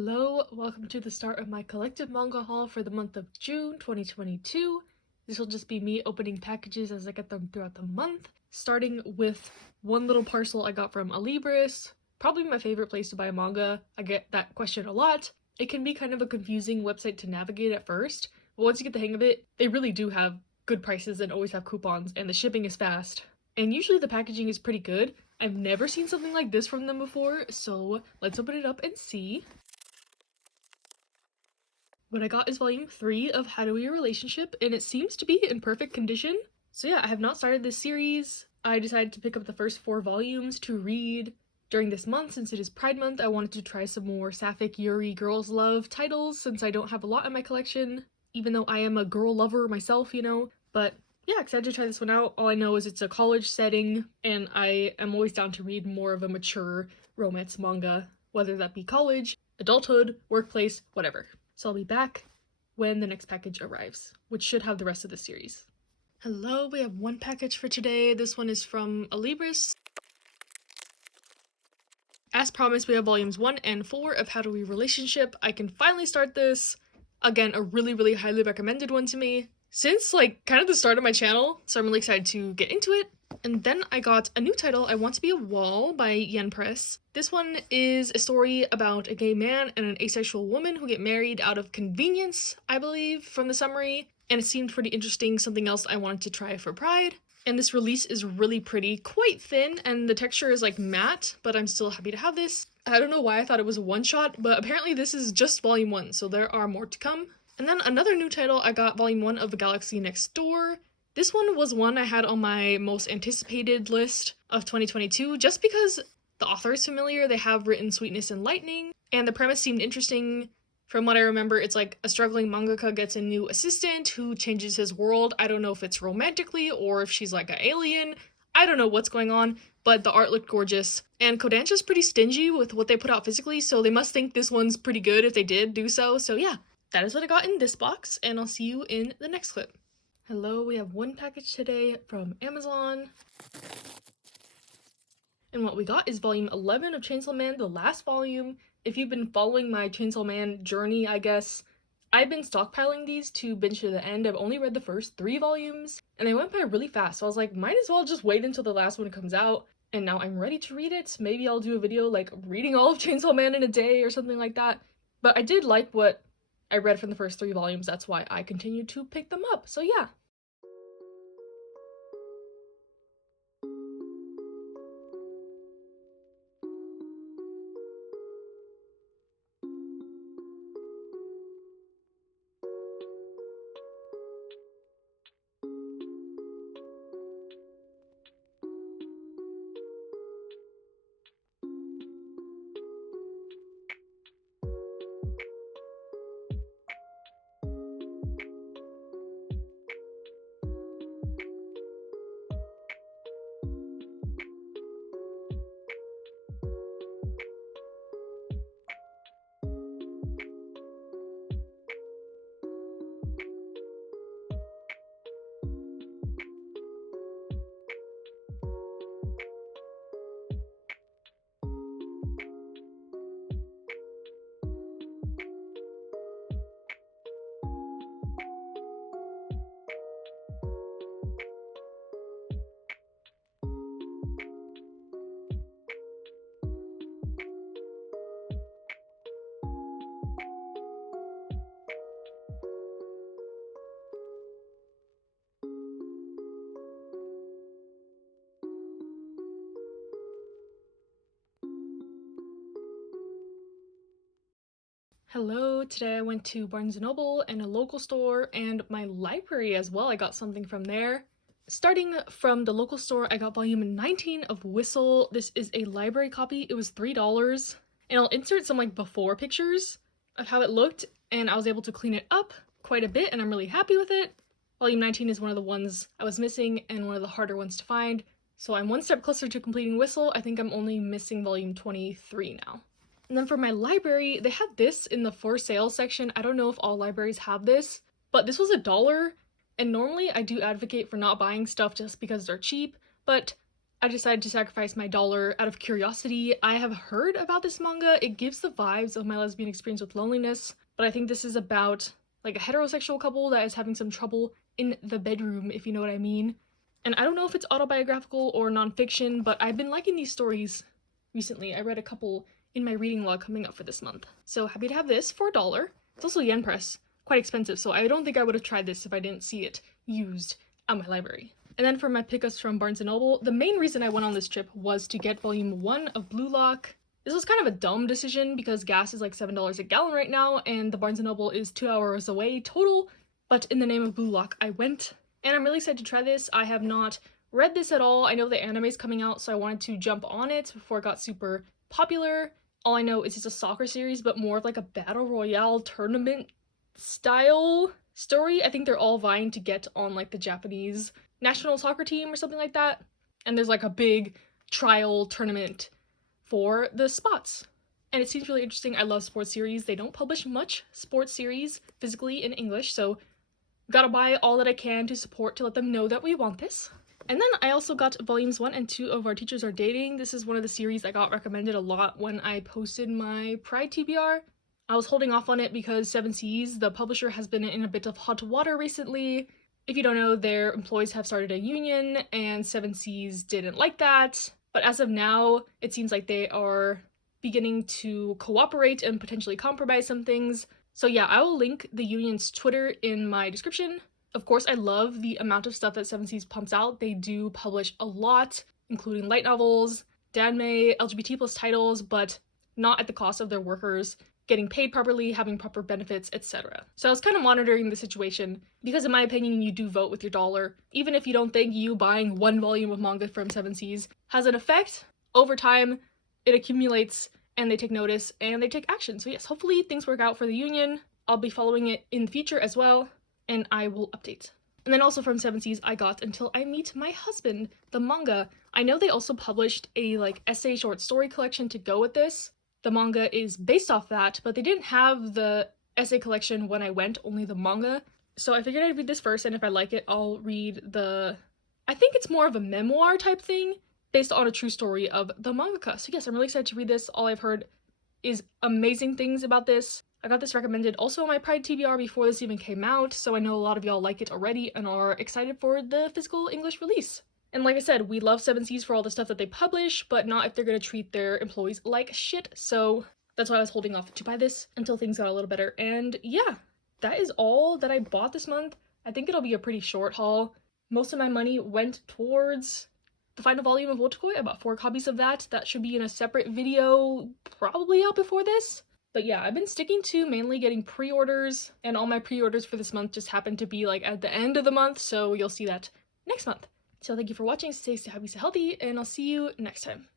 Hello, welcome to the start of my collective manga haul for the month of June 2022. This will just be me opening packages as I get them throughout the month, starting with one little parcel I got from Alibris, probably my favorite place to buy manga. I get that question a lot. It can be kind of a confusing website to navigate at first, but once you get the hang of it, they really do have good prices and always have coupons, and the shipping is fast. And usually the packaging is pretty good. I've never seen something like this from them before, so let's open it up and see. What I got is volume 3 of How to Be a Relationship, and it seems to be in perfect condition. So yeah, I have not started this series. I decided to pick up the first 4 volumes to read during this month since it is Pride Month. I wanted to try some more sapphic Yuri girls love titles since I don't have a lot in my collection, even though I am a girl lover myself, you know. But yeah, excited to try this one out. All I know is it's a college setting, and I am always down to read more of a mature romance manga, whether that be college, adulthood, workplace, whatever. So I'll be back when the next package arrives, which should have the rest of the series. Hello, we have one package for today. This one is from Alibris. As promised, we have volumes 1 and 4 of How to Be a Relationship. I can finally start this. Again, a really highly recommended one to me since kind of the start of my channel, so I'm really excited to get into it. And then I got a new title, I Want to Be a Wall by Yen Press. This one is a story about a gay man and an asexual woman who get married out of convenience, I believe, from the summary. And it seemed pretty interesting, something else I wanted to try for Pride. And this release is really pretty, quite thin, and the texture is matte, but I'm still happy to have this. I don't know why I thought it was a one-shot, but apparently this is just volume 1, so there are more to come. And then another new title, I got volume 1 of The Galaxy Next Door. This one was one I had on my most anticipated list of 2022, just because the author is familiar. They have written Sweetness and Lightning, and the premise seemed interesting. From what I remember, it's a struggling mangaka gets a new assistant who changes his world. I don't know if it's romantically or if she's an alien. I don't know what's going on, but the art looked gorgeous. And Kodansha's pretty stingy with what they put out physically, so they must think this one's pretty good if they did do so. So yeah, that is what I got in this box, and I'll see you in the next clip. Hello, we have one package today from Amazon. And what we got is volume 11 of Chainsaw Man, the last volume. If you've been following my Chainsaw Man journey, I guess, I've been stockpiling these to binge to the end. I've only read the first 3 volumes, and they went by really fast, so I was like, might as well just wait until the last one comes out. And now I'm ready to read it. Maybe I'll do a video reading all of Chainsaw Man in a day or something like that. But I did like what I read from the first 3 volumes, that's why I continued to pick them up, so yeah. Hello, today I went to Barnes & Noble and a local store and my library as well. I got something from there. Starting from the local store, I got volume 19 of Whistle. This is a library copy. It was $3. And I'll insert some before pictures of how it looked, and I was able to clean it up quite a bit and I'm really happy with it. Volume 19 is one of the ones I was missing and one of the harder ones to find. So I'm one step closer to completing Whistle. I think I'm only missing volume 23 now. And then for my library, they had this in the for sale section. I don't know if all libraries have this, but this was $1. And normally I do advocate for not buying stuff just because they're cheap, but I decided to sacrifice my dollar out of curiosity. I have heard about this manga. It gives the vibes of my lesbian experience with loneliness, but I think this is about like a heterosexual couple that is having some trouble in the bedroom, if you know what I mean. And I don't know if it's autobiographical or nonfiction, but I've been liking these stories recently. I read a couple in my reading log coming up for this month. So happy to have this for $1. It's also yen press, quite expensive, so I don't think I would have tried this if I didn't see it used at my library. And then for my pickups from Barnes & Noble, the main reason I went on this trip was to get volume 1 of Blue Lock. This was kind of a dumb decision because gas is like $7 a gallon right now, and the Barnes & Noble is 2 hours away total, but in the name of Blue Lock, I went. And I'm really excited to try this. I have not read this at all. I know the anime is coming out, so I wanted to jump on it before it got super popular. All I know is it's a soccer series, but more of like a battle royale tournament style story. I think they're all vying to get on like the Japanese national soccer team or something like that. And there's like a big trial tournament for the spots. And it seems really interesting. I love sports series. They don't publish much sports series physically in English, so gotta buy all that I can to support to let them know that we want this. And then I also got volumes 1 and 2 of Our Teachers Are Dating. This is one of the series I got recommended a lot when I posted my Pride TBR. I was holding off on it because 7 Seas, the publisher, has been in a bit of hot water recently. If you don't know, their employees have started a union, and 7 Seas didn't like that. But as of now, it seems like they are beginning to cooperate and potentially compromise some things. So yeah, I will link the union's Twitter in my description. Of course, I love the amount of stuff that 7 Seas pumps out. They do publish a lot, including light novels, danme, LGBT plus titles, but not at the cost of their workers getting paid properly, having proper benefits, etc. So I was kind of monitoring the situation because in my opinion, you do vote with your dollar. Even if you don't think you buying 1 volume of manga from 7 Seas has an effect, over time it accumulates and they take notice and they take action. So yes, hopefully things work out for the union. I'll be following it in the future as well, and I will update. And then also from 7 Seas, I got Until I Meet My Husband, the manga. I know they also published a like essay short story collection to go with this. The manga is based off that, but they didn't have the essay collection when I went, only the manga. So I figured I'd read this first, and if I like it, I'll read the... I think it's more of a memoir type thing, based on a true story of the mangaka. So yes, I'm really excited to read this. All I've heard is amazing things about this. I got this recommended also on my Pride TBR before this even came out, so I know a lot of y'all like it already and are excited for the physical English release. And like I said, we love 7 Seas for all the stuff that they publish, but not if they're gonna treat their employees like shit, so that's why I was holding off to buy this until things got a little better. And yeah, that is all that I bought this month. I think it'll be a pretty short haul. Most of my money went towards the final volume of Wotakoi. I bought 4 copies of that. That should be in a separate video, probably out before this. But yeah, I've been sticking to mainly getting pre-orders, and all my pre-orders for this month just happen to be like at the end of the month, so you'll see that next month. So thank you for watching, stay happy, stay healthy, and I'll see you next time.